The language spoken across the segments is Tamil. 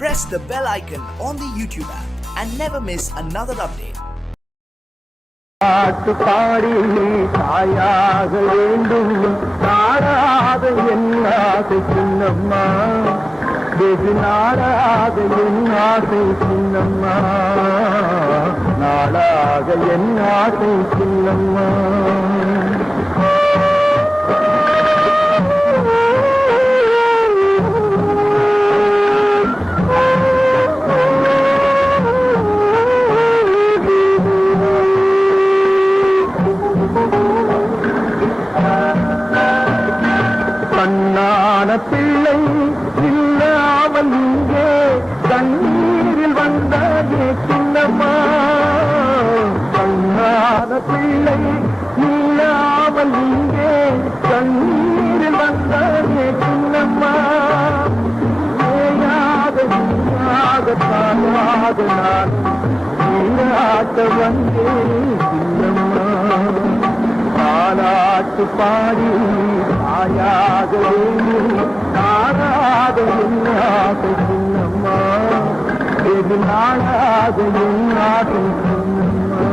press the bell icon on the YouTube app and never miss another update. பாட்டு பாடி தாயாக வேண்டும் நாடாத என் ஆசை சின்னம்மா வெகு நாடாக என் ஆசை சின்னம்மா நாடாக என் ஆசை சின்னம்மா பிள்ளை இல்லாமல் இங்கே கண்ணீரில் வந்தாயே சின்னம்மா கண்ணான பிள்ளை இல்லாமல் இங்கே கண்ணீரில் வந்தாயே சின்னம்மா ஏயாக தாயாக நான் நீராட்ட வந்தேன் சின்னம்மா பாலாட்டு பாடி தாயாக வேண்டும் நாடாத என் ஆசை சின்னம்மா வெகு நாடாத என் ஆசை சின்னம்மா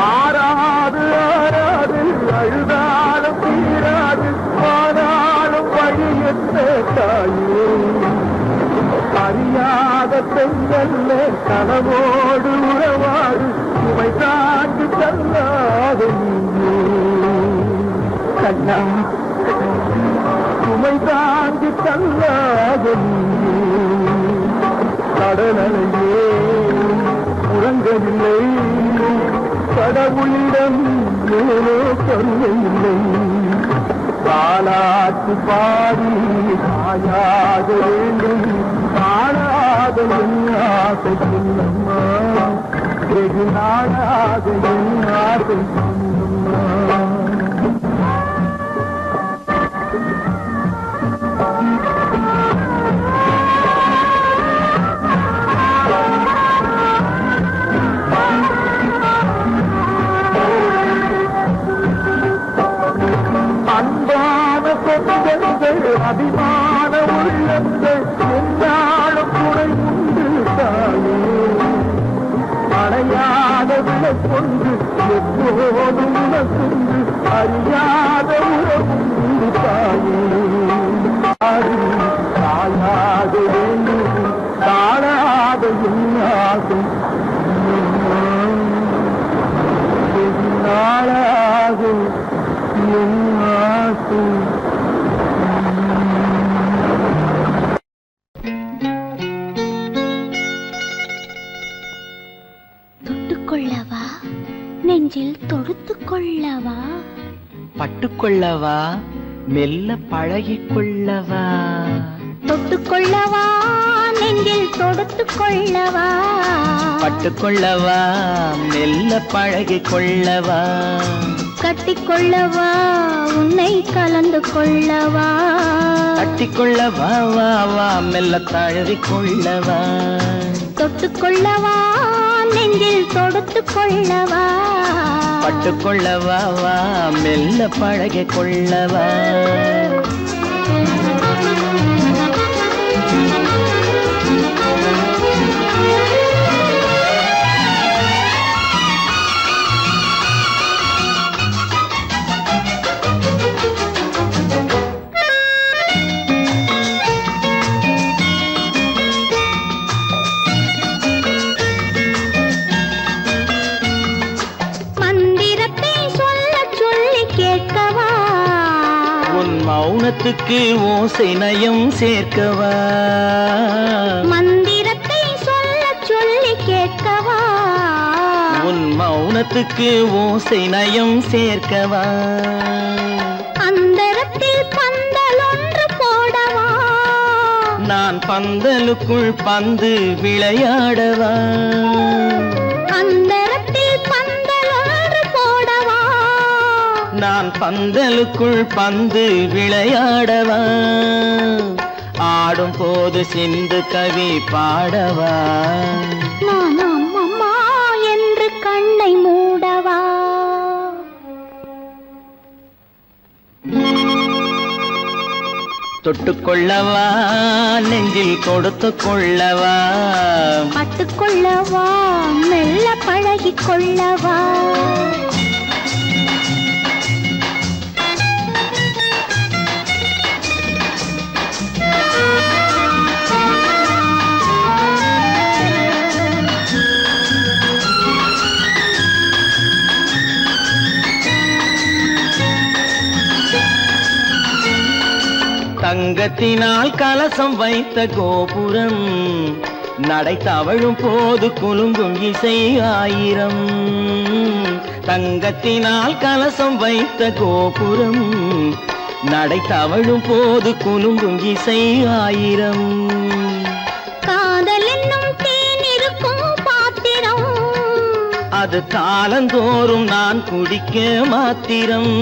ஆறாது ஆறாது அழுதாலும் தீராது ஆனாலும் வழியற்ற தாயே அறியாத பெண்ணல்ல கனவோடு உறவாடு சுமை தாண்டி தள்ளாத கண்ணா சுமை தாண்டி தள்ளாத கடலையே உறங்கவில்லை கடவுளிடம் ஏனோ கருணையில்லை பாலாட்டு பாடி தாயாக வேண்டும் நாடாத என் ஆசை சின்னம்மா வெகு நாடாத என் ஆசை சின்னம்மா அபிமான உள்ளங்கள் என்னாலும் துணை உண்டு தாயே அடையாத விலை கொண்டு எப்போதும் உனக்குண்டு அறியாத உறவுண்டு தாயே தாயாக வேண்டும் தாழாத என்னாகும் நாளாக என் ஆசை தொட்டுக்கொள்ளவா நெஞ்சில் தொடுத்துக் கொள்ளவா பட்டுக்கொள்ளவா மெல்ல பழகிக் கொள்ளவா தொட்டுக்கொள்ளவா நெஞ்சில் தொடுத்துக் கொள்ளவா பட்டுக்கொள்ளவா மெல்ல பழகிக் கொள்ளவா கட்டிக்கொள்ளவா உன்னை கலந்து கொள்ளவா கட்டிக்கொள்ளவா வா வா மெல்ல தழுவிக் கொள்ளவா தொட்டுக்கொள்ளவா நெஞ்சில் தொடுத்துக் கொள்ளவா பட்டுக்கொள்ளவா வா மெல்ல பழகிக் கொள்ளவா மௌனத்துக்கு ஓசை நயம் சேர்க்கவா மந்திரத்தை சொல்ல சொல்லி கேட்கவா உன் மௌனத்துக்கு ஓசை நயம் சேர்க்கவா அந்தரத்தில் பந்தல் ஒன்று போடவா நான் பந்தலுக்குள் பந்து விளையாடவா அந்தரத்தில் பந்தல் ஒன்று போடவா நான் பந்தலுக்குள் பந்து விளையாடவா ஆடும் போது சிந்து கவி பாடவா நான் தொட்டுக்கொள்ளவா நெஞ்சில் கொடுத்து கொள்ளவா பட்டுக்கொள்ளவா மெல்ல பழகிக் கொள்ளவா தங்கத்தினால் கலசம் வைத்த கோபுரம் நடை தவழும் போது குலுங்கும் இசை ஆயிரம் தங்கத்தினால் கலசம் வைத்த கோபுரம் நடை தவழும் போது குலுங்கும் இசை ஆயிரம் காதல் என்னும் தேன் இருக்கும் பாத்திரம் அது காலந்தோறும் நான் குடிக்க மாத்திரம்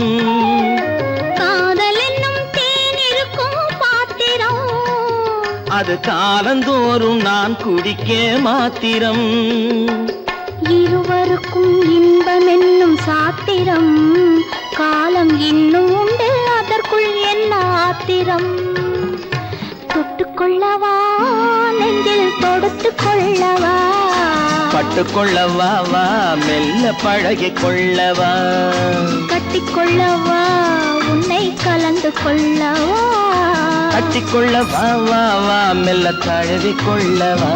அது காலந்தோறும் நான் குடிக்க மாத்திரம் இருவருக்கும் இன்பம் என்னும் சாத்திரம் காலம் இன்னும் உண்டு அதற்குள் என்ன ஆத்திரம் தொட்டுக்கொள்ளவா நெஞ்சில் தொடுத்து கொள்ளவா பட்டுக்கொள்ளவா வா மெல்ல பழகிக் கொள்ளவா கட்டிக்கொள்ளவா உன்னை கலந்து கொள்ளவா கட்டிக்கொள்ள வா வா வா மெல்ல தழுவிக் கொள்ளவா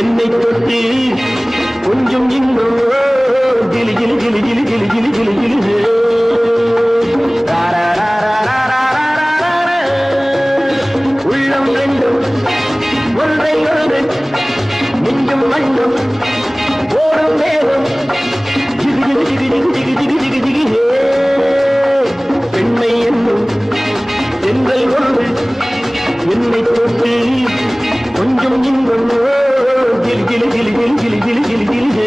என்னை தொட்டு கொஞ்சம் இன்னும் கிளி கிளி கிளி கிளி கிளி கிளி கிளி கிளி உள்ளம் ரெண்டும் ஒன்றை ஒன்று நெஞ்சும் மண்ணும் ஓடும் மேகம் ஜிகு ஜிகு ஜிகு ஜிகு ஜிகு ஜிகு ஜிகு ஜிகு பெண்மை என்னும் பெண்கள் ஒன்று என்னை தொட்டு கொஞ்சம் இன்பம் கிளி கிளி கிளி கிளி கிளி கிளி கிளி கிளி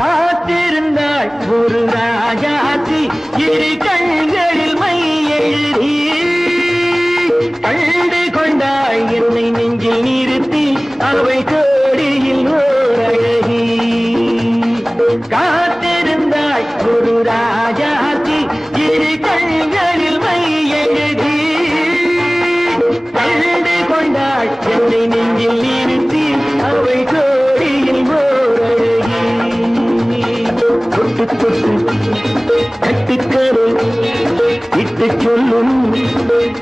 காத்திருந்தாள் ஒரு ராஜாத்தி இரு கண்களில் மை எழுதி கண்டு கொண்டாள் என்னை நெஞ்சில் நிறுத்தி அவை கோடியில் ஓர் அழகி காத்திருந்தாள் ஒரு ராஜாத்தி இரு கண்களில் மை எழுதி கண்டு கொண்டாள் என்னை நெஞ்சில் நிறுத்தி அவை கோடியில் ஓர் அழகி தொட்டு தொட்டு கட்டுக்கரு இட்டு சொல்லும்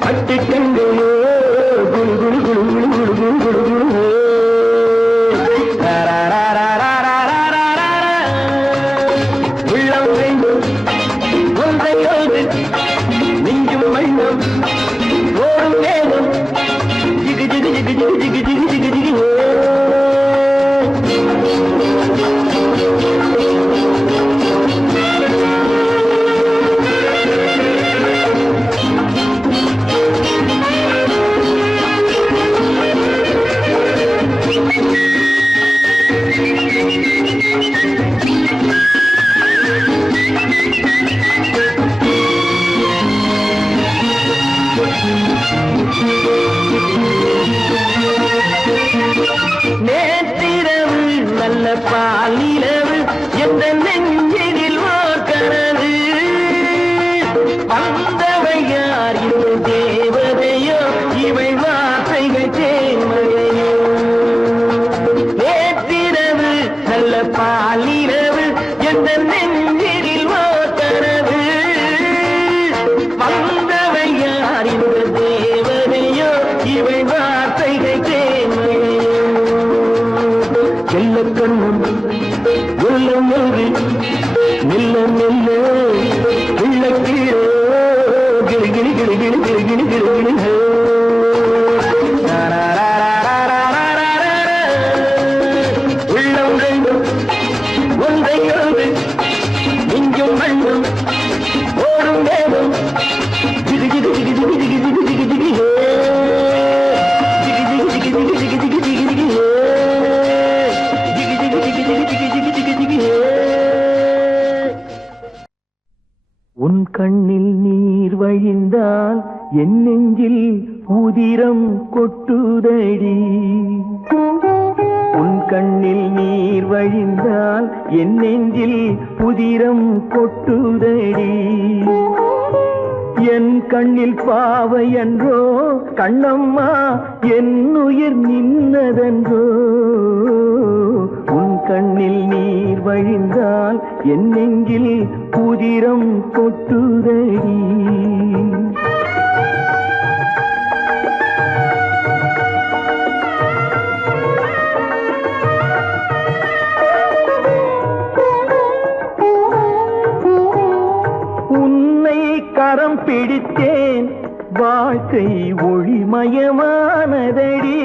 பட்டு கண்களோ குழு குழு குழு குழு குழு குழு குழு குழு உள்ளம் வேண்டும் ஒன்றை ஒன்று நெஞ்சும் மண்ணும் ஓடும் வேகம் ஜிகு ஜிகு ஜிகு ஜிகு ஜிகு ஜிகு ஜிகு ஜிகு Thank you. பால் நிலவு எந்த நெஞ்சினில் ஓர் கனவு வந்தவை யார் இந்த தேவதையோ இவை வார்த்தைகள் தேன்மழையோ நேற்றிரவு நல்ல பால் நிலவு எந்த நெஞ்சினில் ஓர் கனவு வந்தவை யார் இந்த தேவதையோ இவை வார்த்தைகள் தேன்மழையோ செல்ல கண்ணும் உள்ளம் எழுதி மெல்ல மெல்ல உள்ளக்கீரோ கிளி கிளி கிளி கிளி கிளி கிளி கிளி கிளி உள்ளம் ரெண்டும் ஒன்றை எழுது மிஞ்சும் மண்ணும் ஓடும் வேகம் ஜிகு ஜிகு ஜிகு ஜிகு ஜிகு ஜிகு ஜிகு ஜிகு ஜிகு ஜிகு ஜிகு ஜிகு ஜிகு ஜிகு ஜிகு உன் கண்ணில் நீர் வழிந்தால் என் நெஞ்சில் உதிரம் கொட்டுதடி உன் கண்ணில் நீர் வழிந்தால் என் நெஞ்சில் உதிரம் கொட்டுதடி என் கண்ணில் பாவை என்றோ கண்ணம்மா என் உயிர் நின்னதென்றோ உன் கண்ணில் நீர் வழிந்தால் என் நெஞ்சில் புதிரம் கொட்டுதடி உன்னை கரம் பிடித்தேன் வாழ்க்கை ஒளிமயமானதடி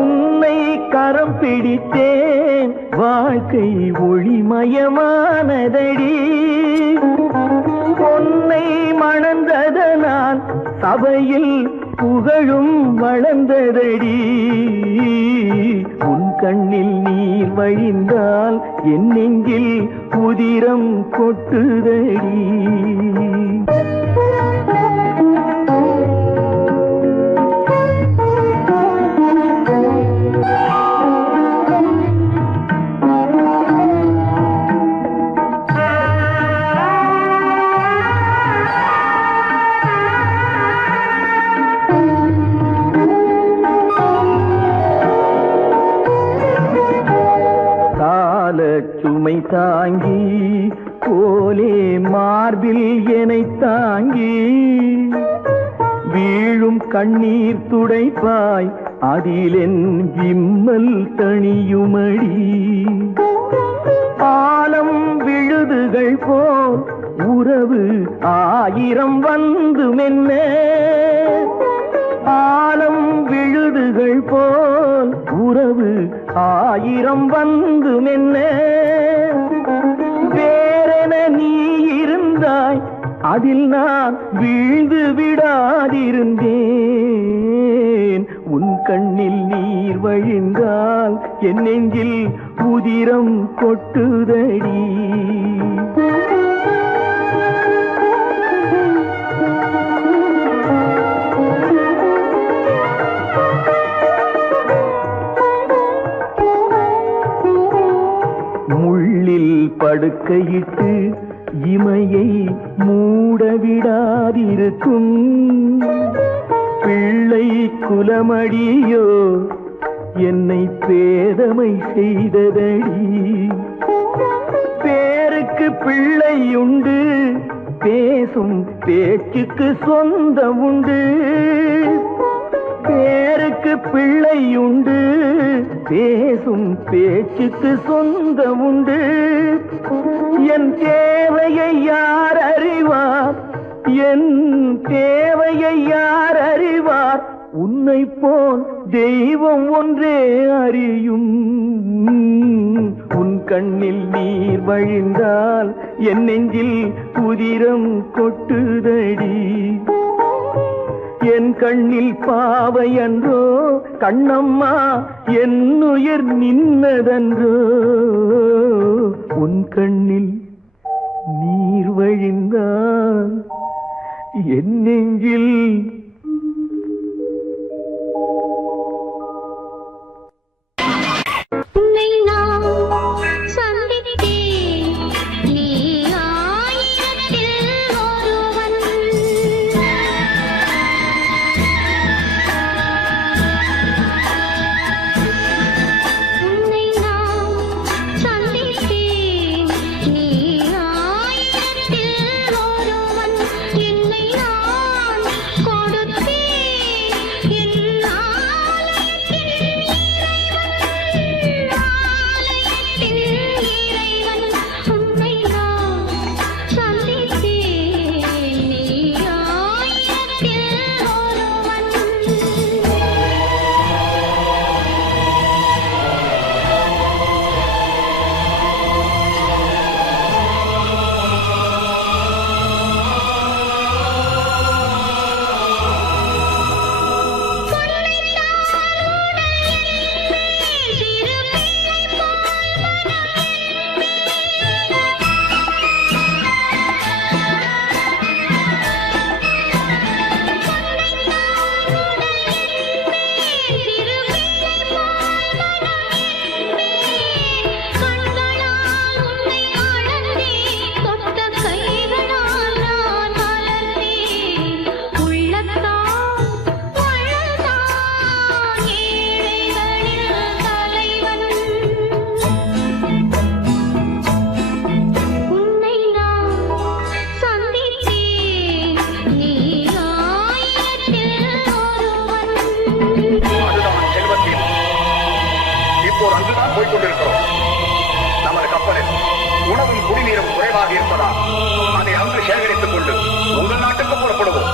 உன்னை கரம் பிடித்தேன் வாழ்க்கை ஒளிமயமானதடி பொன்னை மணந்ததனால் சபையில் புகழும் வளர்ந்ததடி உன் கண்ணில் நீர் வழிந்தால் என் நெஞ்சில் உதிரம் கொட்டுதடி சுமை தாங்கி போலே மார்பில் என்னை தாங்கி வீழும் கண்ணீர் துடைப்பாய் அதிலென் விம்மல் தணியுமடி ஆலம் விழுதுகள் போல் உறவு ஆயிரம் வந்து மென்ன ஆலம் விழுதுகள் போல் உறவு ஆயிரம் வந்து மென்ன வேறென நீ இருந்தாய் அதில் நான் வீழ்ந்து விடாதிருந்தேன் உன் கண்ணில் நீர் வழிந்தால் என் நெஞ்சில் உதிரம் கொட்டுதடி முள்ளில் படுக்கையிட்டு இமையை மூடவிடாதிருக்கும் பிள்ளை குலமடியோ என்னை பேதமை செய்ததடி பேருக்கு பிள்ளை உண்டு பேசும் பேச்சுக்கு சொந்தம் உண்டு பேருக்கு பிள்ளை உண்டு பேசும் பேச்சுக்கு சொந்தம் உண்டு என் தேவையை யார் அறிவார் என் தேவையை யார் அறிவார் உன்னை போல் தெய்வம் ஒன்றே அறியும் உன் கண்ணில் நீர் வழிந்தால் என் நெஞ்சில் உதிரம் கொட்டுதடி என் கண்ணில் பாவை அன்றோ கண்ணம்மா என் உயிர் நின்னதன்றோ உன் கண்ணில் நீர் வழிந்தால் என் நெஞ்சில் உன்னை திரும்பிக் கொண்டிருக்கிறோம். நமது கப்பலில் உணவும் குடிநீரும் குறைவாக இருப்பதால் அதை அங்கு சேகரித்துக் கொண்டு உங்கள் நாட்டுக்கு புறப்படுவோம்.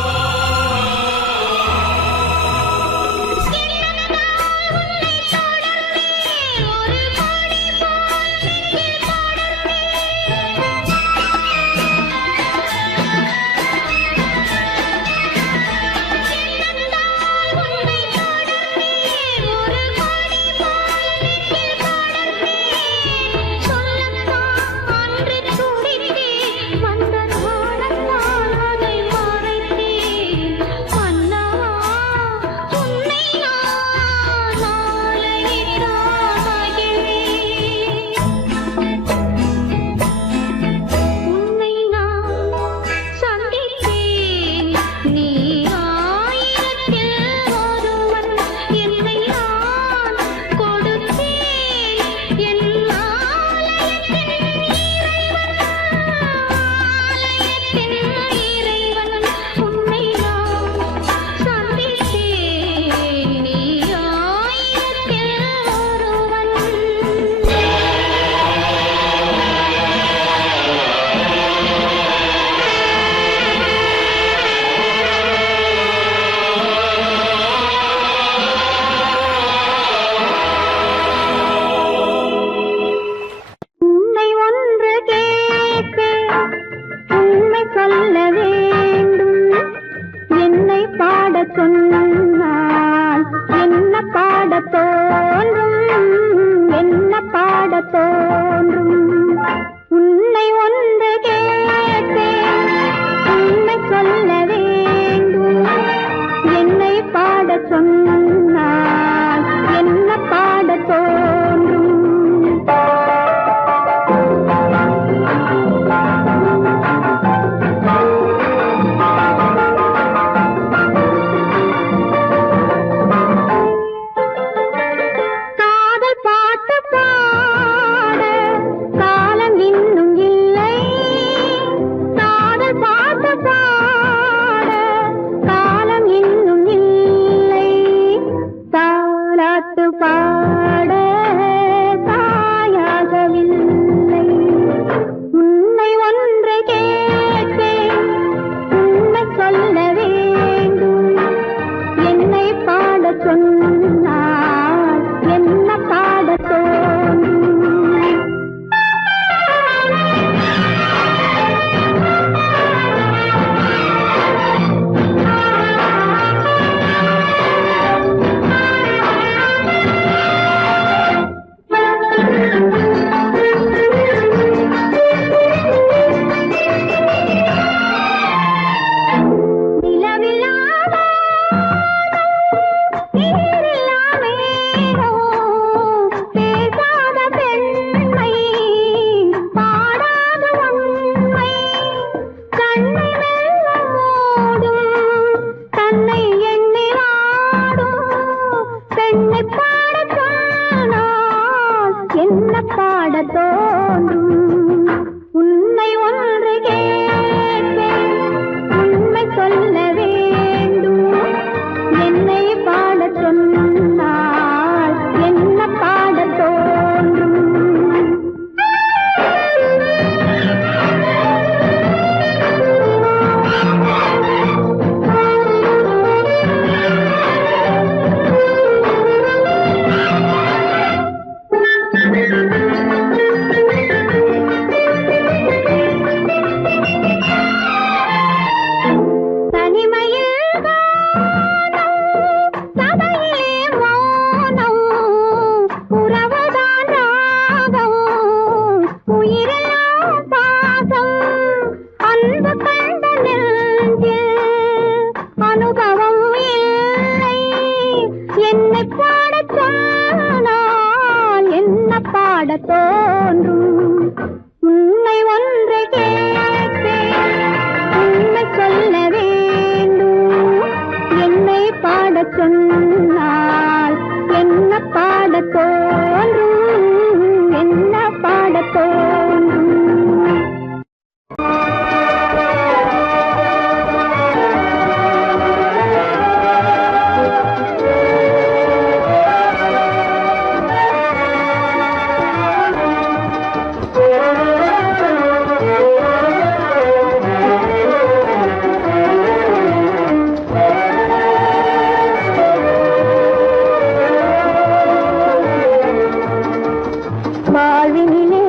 வாழ்வினிலே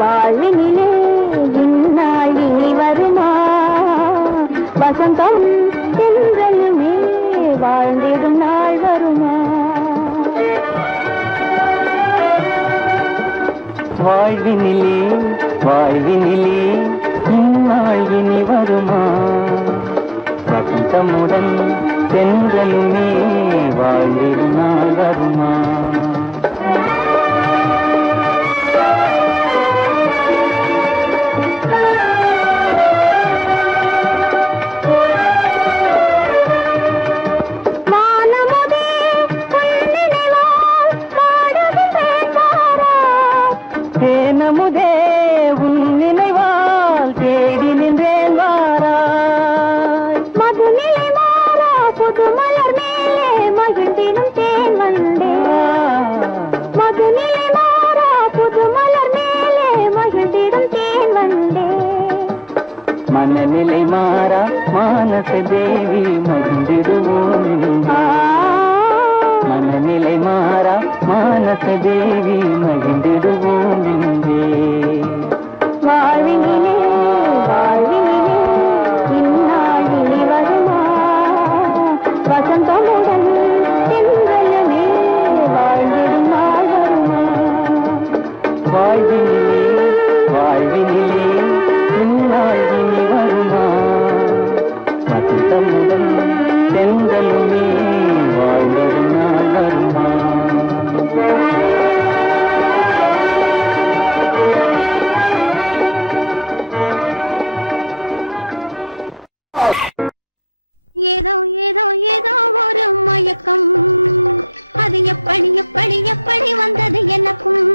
வாழ்வினிலே இந்நாள் இனி வருமா வசந்தம் தென்றலுமே வாழ்ந்திடும் நாள் வருமா வாழ்வினிலே வாழ்வினிலே இந்நாள் இனி வருமா வசந்தமுடன் தென்றலுமே வாழ்ந்திடும் நாள் வருமா தேனமுதே உன் நினைவால் தேடி நின்றேன் வாராய் மதுநிலை மாறா புது மலர் மேலே மகிழ்ந்திடும் தேன் வந்தே மதுநிலை மாறா புது மலர் மேலே மகிழ்ந்திடும் தேன் வந்தே மனநிலை மாறா மானச தேவி மகிழ்ந்திடுவோம் மனநிலை மாறா மானச தேவி மகிழ்ந்திடுவோம் என்றே வாழ்வினிலே வாழ்வினிலே இந்நாள் இனி வருமா வசந்தமுடன் தென்றலுமே வாழ்ந்திடும் நாள் வருமா வாழ்வினிலே வாழ்வினிலே இந்நாள் இனி வருமா வசந்தமுடன் தென்றலுமே வாழ்ந்திடும் நாள் வருமா ஏதோ ஏதோ ஏதோ ஒரு மயக்கம் அது எப்படி எப்படி எப்படி வந்தது எனக்கும்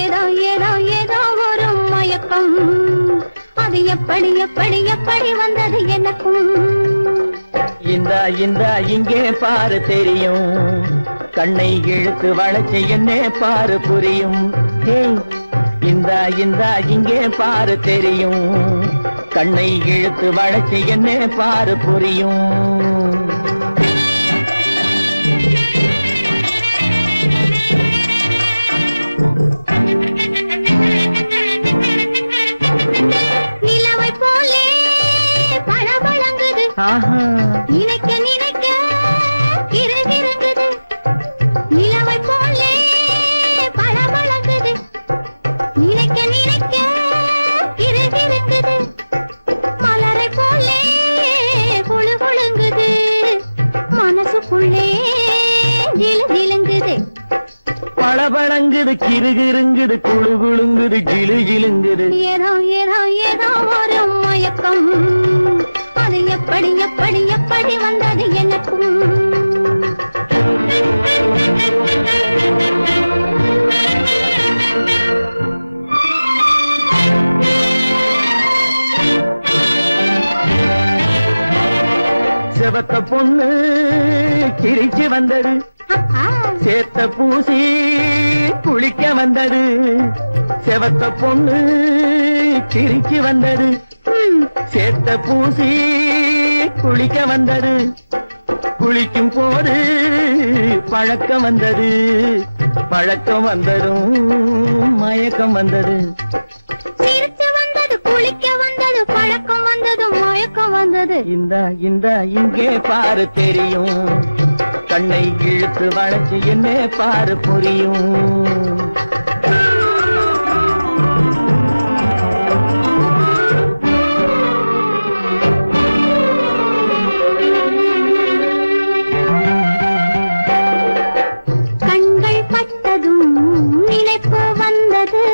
ஏதோ ஏதோ ஏதோ ஒரு மயக்கம் அது எப்படி எப்படி எப்படி வந்தது எனக்கும் இந்த இங்கே பாரு தெரியும் கண்ணை இழுத்து வளைச்சு என்ன பாரு புரியும் இந்த இங்கே பாரு தெரியும் கண்ணை இழுத்து வளைச்சு என்ன பாரு புரியும் நிலவை போலே பழபழங்குது நினைக்க நினைக்க கிறுகிறுங்குது நிலவை போலே பழபழங்குது நினைக்க நினைக்க கிறுகிறுங்குது மலரை போலே குழு குழுங்குது மனசுக்குள்ளே ஜிலு ஜிலுங்குது பழபழங்குது கிறுகிறுங்குது குழு குழுங்குது ஜிலு ஜிலுங்குது ஏதோ ஏதோ ஏதோ ஒரு மயக்கம் அது எப்படி எப்படி எப்படி வந்தது எனக்கும் செவத்த பொண்ணு சிரிச்சு வந்தது சேத்த பூசி குளிக்க வந்தது செவத்த பொண்ணு சிரிச்சு வந்தது சேத்த பூசி குளிக்க வந்தது குளிக்கும் போது பழக்கம் வந்தது பழக்கம் வந்ததும் மயக்கம் வந்தது சிரிச்சு வந்தது குளிக்க வந்தது பழக்கம் வந்தது மயக்கம் வந்தது இந்த இங்கே பாரு தெரியும் கண்ணை இழுத்து வளைச்சு என்ன பாரு புரியும் கண்கள் பட்டதும் நினைப்பு வந்தது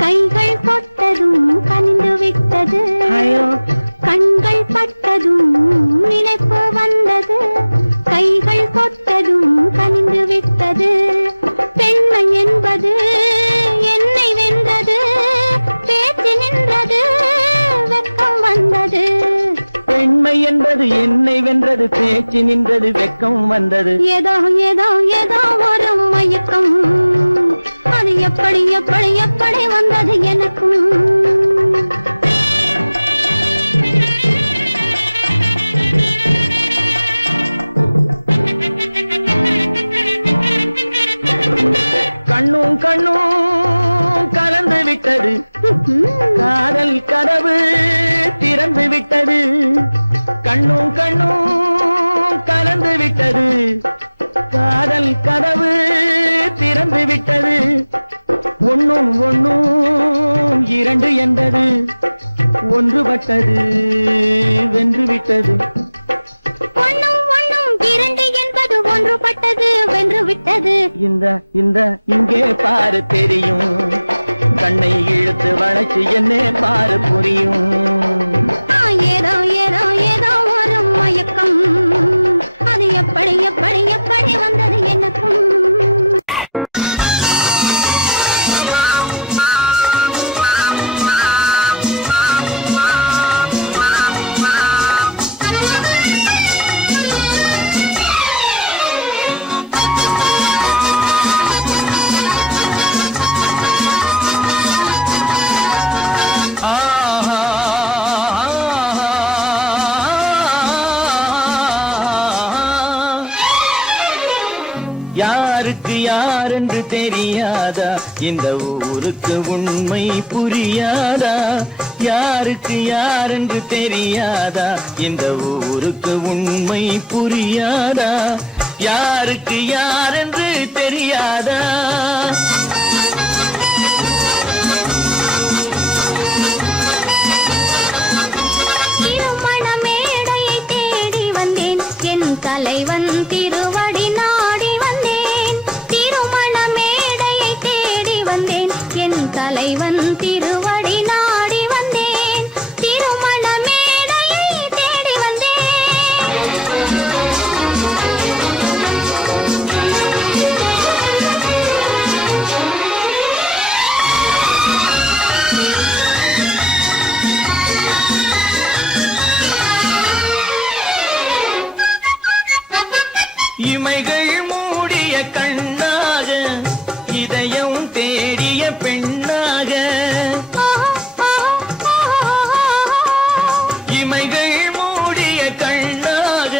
கைகள் தொட்டதும் கனிந்து விட்டது கண்கள் பட்டதும் நினைப்பு வந்தது கைகள் தொட்டதும் கனிந்து விட்டது பெண்மை என்பது என்னை வென்றது பேச்சு நின்றது வெட்கம் வந்தது பெண்மை என்பது என்னை வென்றது பேச்சு நின்றது வெட்கம் வந்தது ஏதோ ஏதோ ஏதோ ஒரு மயக்கம் அது எப்படி எப்படி எப்படி வந்தது எனக்கும் கண்ணும் கண்ணும் கண்ணும் கலந்து விட்டது காதல் கதவு திறந்து விட்டது கண்ணும் கண்ணும் கலந்து விட்டது காதல் கதவு திறந்து விட்டது ஒண்ணும் ஒண்ணும் இரண்டு என்பது ஒன்றுபட்டது வென்று விட்டது ஒண்ணும் ஒண்ணும் இரண்டு என்பது ஒன்றுபட்டது வென்று விட்டது இந்த இங்கே பாரு தெரியும் கண்ணை இழுத்து வளைச்சு என்னே பாரு புரியும் ஏதோ ஏதோ ஏதோ ஒரு மயக்கம் அது எப்படி எப்படி எப்படி வந்தது எனக்கும் யாருக்கு யாரென்று தெரியாதா இந்த ஊருக்கு உண்மை புரியாதா யாருக்கு யாரென்று தெரியாதா இந்த ஊருக்கு உண்மை புரியாதா யாருக்கு யாரென்று தெரியாதா திருமண மேடையை தேடி வந்தேன் என் தலைவன் திருவடி நாடி வந்தேன் திருமண மேடையை தேடி வந்தேன் என் தலைவன் திருவடி நாடி வந்தேன் திருமண மேடையை தேடி இமைகள் மூடிய கண்ணாக இதயம் தேடிய பெண்ணாக இமைகள் மூடிய கண்ணாக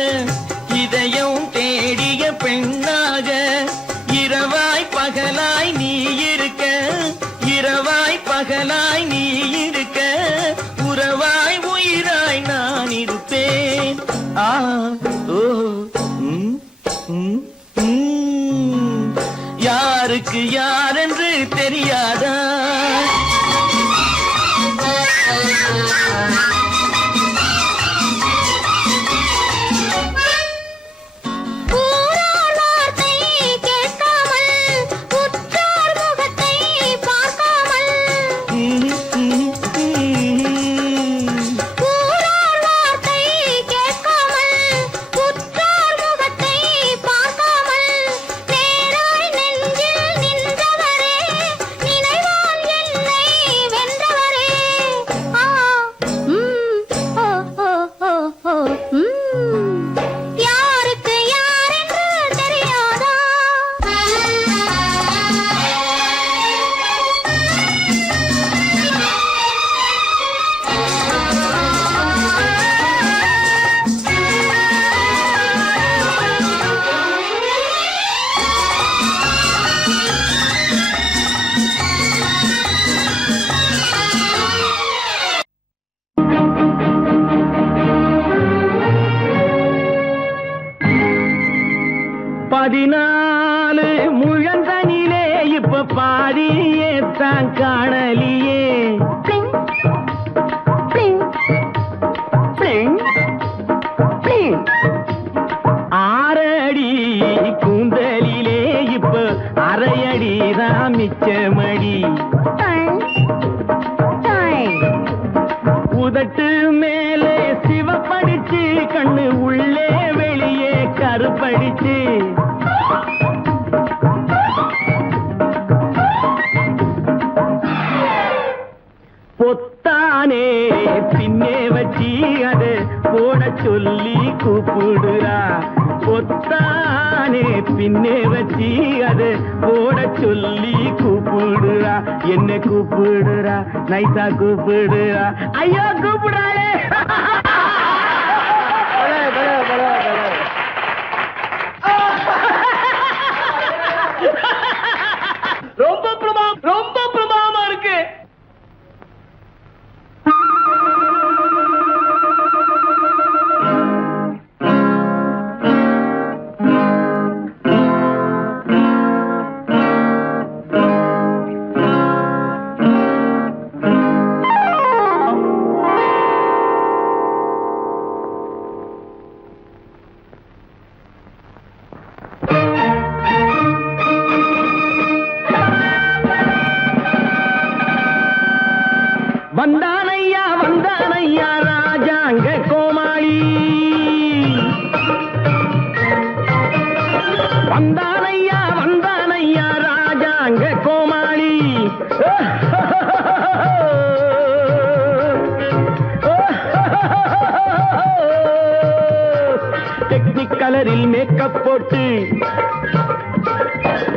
இதயம் தேடிய பெண்ணாக இரவாய் பகலாய் நீ இருக்க இரவாய் பகலாய் நீ இருக்க உறவாய் உயிராய் நான் இருப்பேன் ஆ ஓ யாருக்கு யாரென்று தெரியாதா ஊரார் வார்த்தை கேட்காமல் உற்றார் முகத்தை பார்க்காமல் ஊரார் வார்த்தை கேட்காமல் உற்றார் முகத்தை பார்க்காமல் நேராய் நெஞ்சில் நின்றவரே நினைவால் என்னை வென்றவரே யாருக்கு யாரென்று தெரியாதா பதினாலு முழந்தனிலே இப்ப பாடியே தான் காணலியே பிளிங், பிளிங், பிளிங், பிளிங். ஆறடி கூந்தலிலே இப்ப அரையடி தான் மிச்சமடி டைம், டைம். உதட்டு மேலே சிவப்படிச்சு கண்ணு உள்ளே வெளியே கருப்படிச்சு பொத்தானே பின்னே வச்சி அது போட சொல்லி கூப்பிடுறா பொத்தானே பின்னே வச்சி அது போட சொல்லி கூப்பிடுறா என்ன கூப்பிடுறா நைசா கூப்பிடுறா ஐயோ கூப்பிடுறாளே ரொம்ப முதலாளி டெக்னிக் கலரில் மேக்கப் போட்டு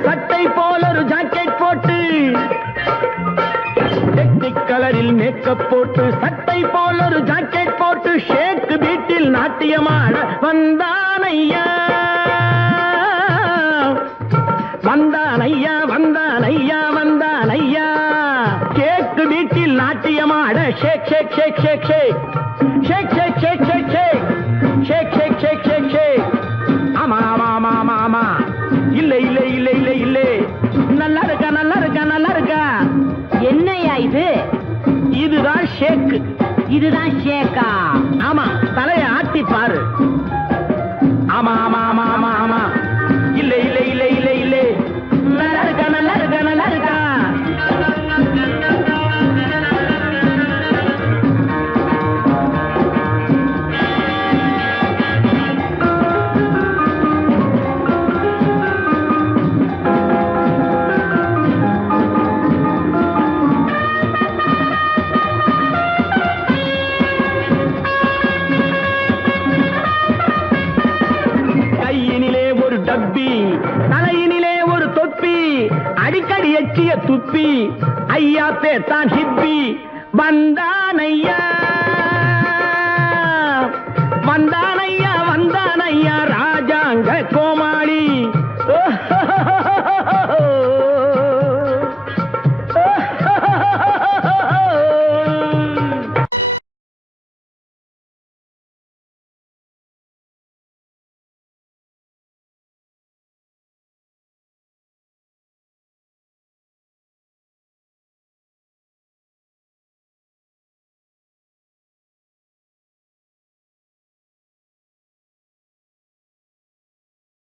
சட்டை போல ஒரு ஜாக்கெட் போட்டு டெக்னிக் கலரில் மேக்கப் போட்டு சட்டை போல ஒரு ஜாக்கெட் போட்டு ஷேக் வீட்டில் நாட்டியமாட வந்தானையா வந்தானையா வந்தானையா வந்தானையா கேக்கு வீட்டில் நாட்டியமாட ஷேக் ஷேக் ஷேக் ஷேக் ஷேக் ஷேக் ஷேக் ஷேக் ஷேக் ஷேக் ஷேக் ஷேக் ஷேக் ஷேக் ஷேக் ஆமா ஆமா ஆமா ஆமா ஆமா இல்ல இல்ல இல்ல இல்ல இல்ல நல்லா இருக்கா நல்லா இருக்கா நல்லா இருக்கா என்னையா இது? இதுதான் ஷேக். இதுதான் ஷேக்கா? ஆமா, தலைய ஆட்டி பாரு. ஆமா ஆமா ஆமா ஆமா ஆமா இல்ல இல்ல இல்ல இல்ல இல்ல நல்லா இருக்கா நல்லா இருக்கா நல்லா இருக்கா தலையினிலே ஒரு தொப்பி அடிக்கடி எச்சிய துப்பி ஐயா பேத்தான் ஹிப்பி வந்தான் ஐயா வந்தான்